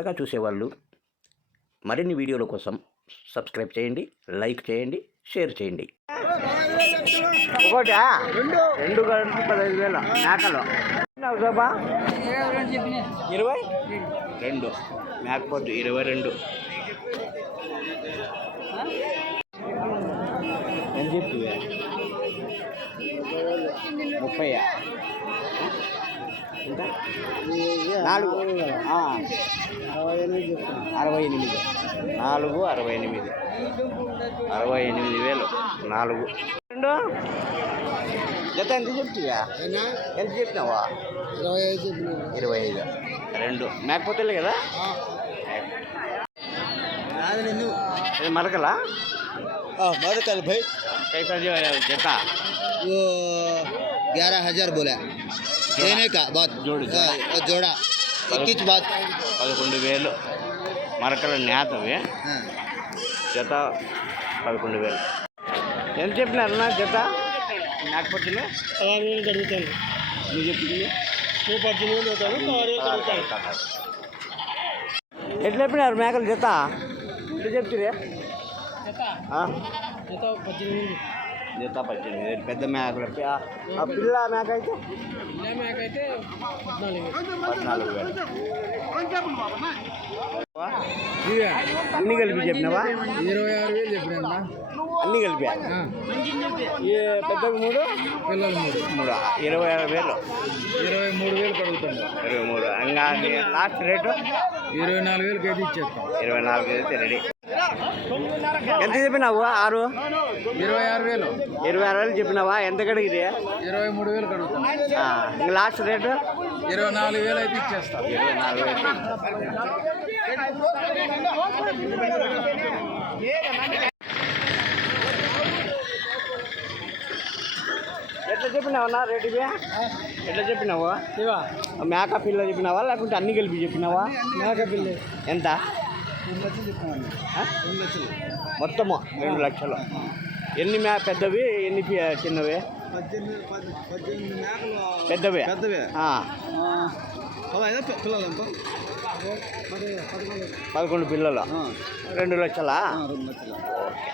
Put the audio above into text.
కొత్తగా చూసేవాళ్ళు మరిన్ని వీడియోల కోసం సబ్స్క్రైబ్ చేయండి, లైక్ చేయండి, షేర్ చేయండి. ఒకటా రెండు కలిసి 15,000 మేకలు. సోబా 22 మేకపోతు 22. ఎంత చెప్తువే? 30. ఎంత? 4 68. 68,000. 4 రెండు జత ఎంత చెప్తువా? ఎంత చెప్పినావా? 25. 2 మేకపోతేలే కదా? మరకలా मरकल भाई कैसा जो जता वो 11,000 बोला देने का बात जोड़ा 21 बात 11,000 మరకల నేతవి జత 11,000. ఎంత చెప్పినారన్నా జత మేకపోతులు? 16,000 జరుగుతాను. నువ్వు చెప్పింది 18,000 అవుతాను. ఎట్లా చెప్పినారు మేకలు జత? ఎట్లా చెప్తురే? జత 18,000. పెద్ద మేకలకి. ఆ పిల్ల మేక అయితే 14,000. అన్నీ కలిపి చెప్పినావా? 26,000 చెప్పినా. అన్నీ కలిపి పెద్దవి 3 పిల్లలు 3 26,000. 23,000 కడుగుతాను. 23. ఇంకా లాస్ట్ రేటు 24,000 అయితే ఇచ్చేస్తాం. 24 అయితే రెడీ. ఎంత చెప్పినావు? 6 26,000 26,000 చెప్పినావా? ఎంత కడిగితే? 23,000 కడుగుతాం. ఇంకా లాస్ట్ రేటు 24,000 అయితే ఇచ్చేస్తాం. 24,000. ఎట్లా చెప్పినావన్నా రేటు? ఎట్లా చెప్పినావు? మేక పిల్ల చెప్పినావా లేకుంటే అన్ని కలిపి చెప్పినావా? మేక పిల్ల ఎంత? 2 లక్షలు చెప్పినాను. 2 లక్షలు మొత్తము 2 లక్షలు. ఎన్ని పెద్దవి, ఎన్ని చిన్నవి? 18 మేకలు పెద్దవే. పెద్దవే పిల్లలు 11 పిల్లలు. 2 లక్షలా? 2 లక్షలు. ఓకే.